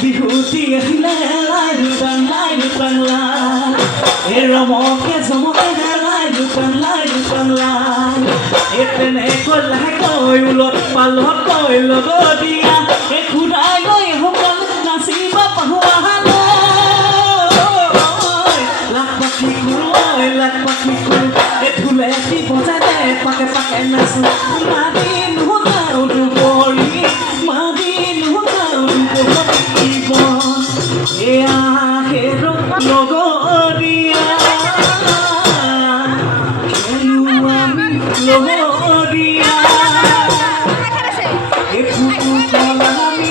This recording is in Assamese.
বিহুতি আহিলে লাই দোকান লাই ৰমকে জমকে লাই দোকান লাই তেনেকৈ লাহেকৈ উলট পালট কৈ লগ দিয়া খুদাই লৈ সকল নাচিব পাহোৱা লাখ পাখি খুল ঢোলে দি বজাই দে পাকে পাকে নাচো মাদি নুগাও দুবৰি মাদি নুগাও দুবৰি এয়া হেৰো লগৰীয়া খেলো আমি লগৰীয়া একো কলামি